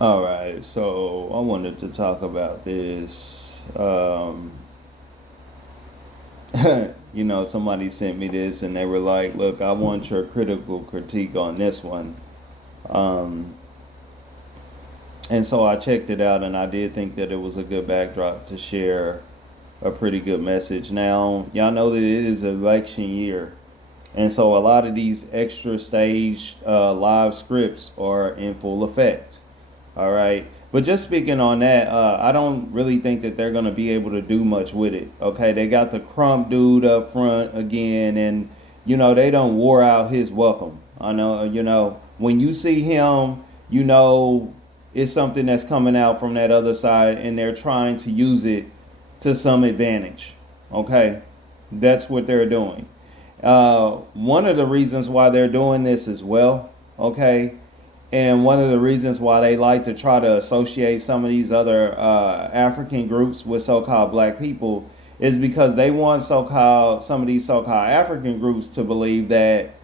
All right, so I wanted to talk about this. Somebody sent me this and they were like, look, I want your critical critique on this one. Um, and so I checked it out and I did think that it was a good backdrop to share a pretty good message. Now, y'all know that it is election year. And so a lot of these extra stage live scripts are in full effect. All right. But just speaking on that, I don't really think that they're going to be able to do much with it. Okay. They got the Crump dude up front again, and, they don't wore out his welcome. I know, when you see him, it's something that's coming out from that other side, and they're trying to use it to some advantage. Okay. That's what they're doing. One of the reasons why they're doing this as well, okay, and one of the reasons why they like to try to associate some of these other African groups with so-called black people is because they want some of these so-called African groups to believe that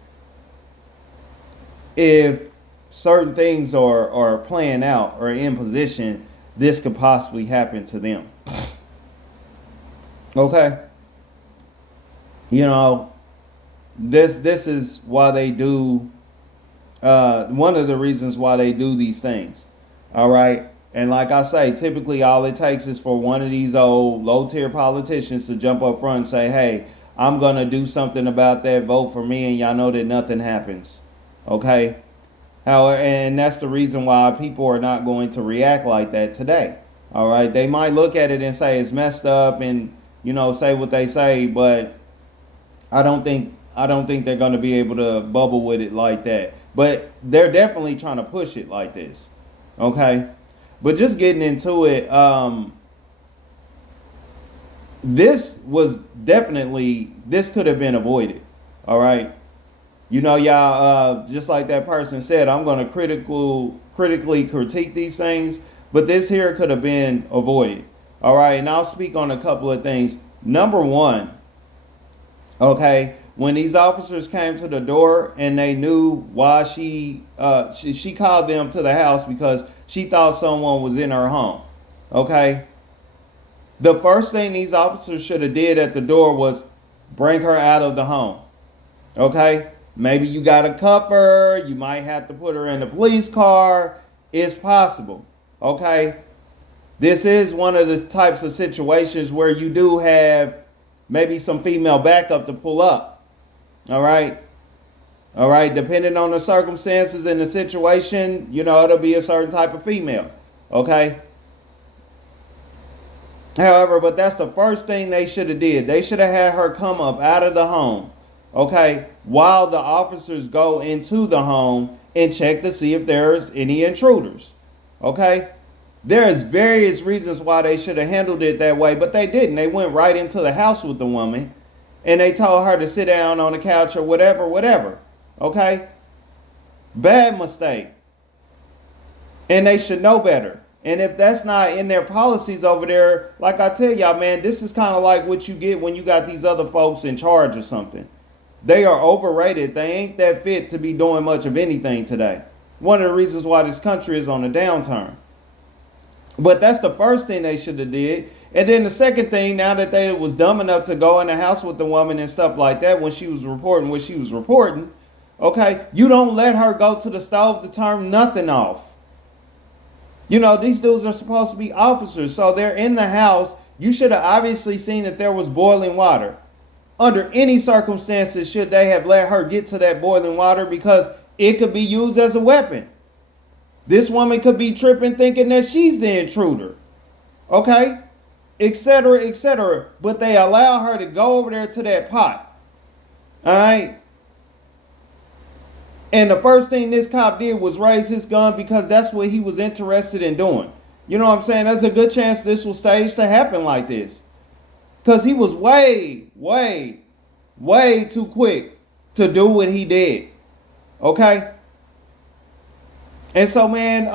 if certain things are playing out or in position, this could possibly happen to them. Okay, you know this is why they do one of the reasons why they do these things. All right. And like I say, typically all it takes is for one of these old low tier politicians to jump up front and say, hey, I'm going to do something about that. Vote for me. And y'all know that nothing happens. Okay. However, and that's the reason why people are not going to react like that today. All right. They might look at it and say it's messed up and, say what they say. But I don't think they're going to be able to bubble with it like that. But they're definitely trying to push it like this. Okay? But just getting into it, this could have been avoided. All right? Y'all, just like that person said, I'm going to critically critique these things, but this here could have been avoided. All right? And I'll speak on a couple of things. Number one, okay, when these officers came to the door and they knew why she called them to the house because she thought someone was in her home. Okay, the first thing these officers should have did at the door was bring her out of the home. Okay, maybe you got to cuff her, you might have to put her in the police car. It's possible. Okay, this is one of the types of situations where you do have maybe some female backup to pull up. All right. All right. Depending on the circumstances and the situation, it'll be a certain type of female. Okay. However, but that's the first thing they should have did. They should have had her come up out of the home. Okay. While the officers go into the home and check to see if there's any intruders. Okay. There's various reasons why they should have handled it that way, but they didn't. They went right into the house with the woman and they told her to sit down on the couch or whatever. Okay? Bad mistake. And they should know better. And if that's not in their policies over there, like I tell y'all, man, this is kind of like what you get when you got these other folks in charge or something. They are overrated. They ain't that fit to be doing much of anything today. One of the reasons why this country is on a downturn. But that's the first thing they should have did. And then the second thing, now that they was dumb enough to go in the house with the woman and stuff like that when she was reporting what she was reporting, okay, you don't let her go to the stove to turn nothing off. These dudes are supposed to be officers, so they're in the house. You should have obviously seen that there was boiling water. Under any circumstances, should they have let her get to that boiling water because it could be used as a weapon. This woman could be tripping thinking that she's the intruder. Okay? Etc., etc. But they allow her to go over there to that pot. All right? And the first thing this cop did was raise his gun because that's what he was interested in doing. You know what I'm saying? There's a good chance this was staged to happen like this. Because he was way, way, way too quick to do what he did. Okay? And so, man,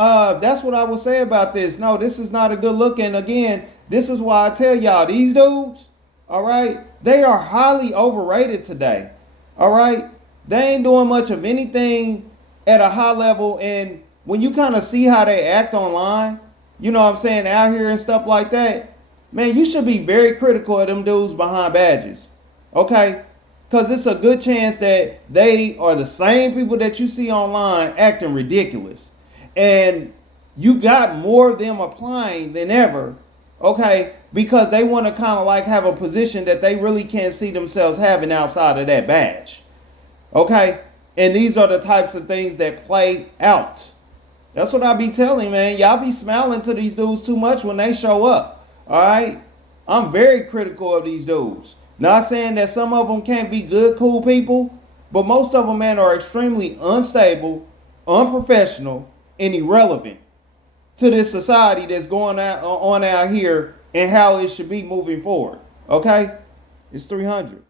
that's what I would say about this. No, this is not a good look. And again, this is why I tell y'all, these dudes, all right, they are highly overrated today. All right? They ain't doing much of anything at a high level. And when you kind of see how they act online, you know what I'm saying, out here and stuff like that, man, you should be very critical of them dudes behind badges. Okay? Because it's a good chance that they are the same people that you see online acting ridiculous. And you got more of them applying than ever. Okay? Because they want to kind of like have a position that they really can't see themselves having outside of that badge. Okay? And these are the types of things that play out. That's what I be telling, man. Y'all be smiling to these dudes too much when they show up. All right? I'm very critical of these dudes. Not saying that some of them can't be good, cool people, but most of them, man, are extremely unstable, unprofessional, and irrelevant to this society that's going on out here and how it should be moving forward. Okay? It's 300.